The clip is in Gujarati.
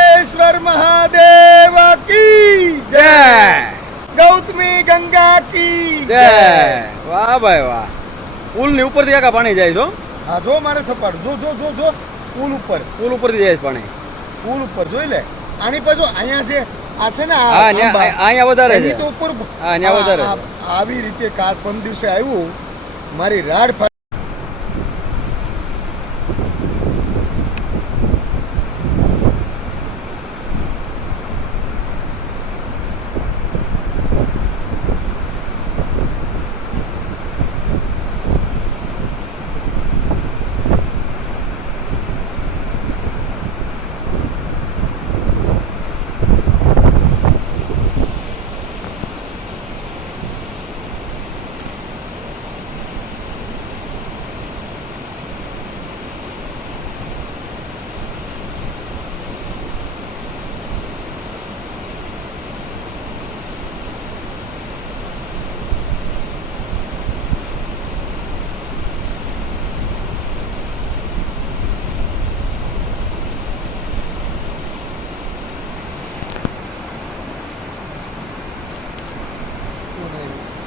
સિદ્ધેશ્વર મહાદેવ કી જય ગૌતમી ગંગા કી જય વાહ ભાઈ વાહ. પુલની ઉપરથી કાકા પાણી જાય છો હા. જો મારે થપાડ. જો જો જો જો. પુલ ઉપર. પુલ ઉપરથી જાય છે પાણી. પુલ ઉપર જોઈ લે. આની પાછો અહીંયા જે આ છે ને અહીંયા વધારે એની તો ઉપર અહીંયા વધારે આવી રીતે કાર પરમ દિવસે આવ્યું. મારી રાડ ね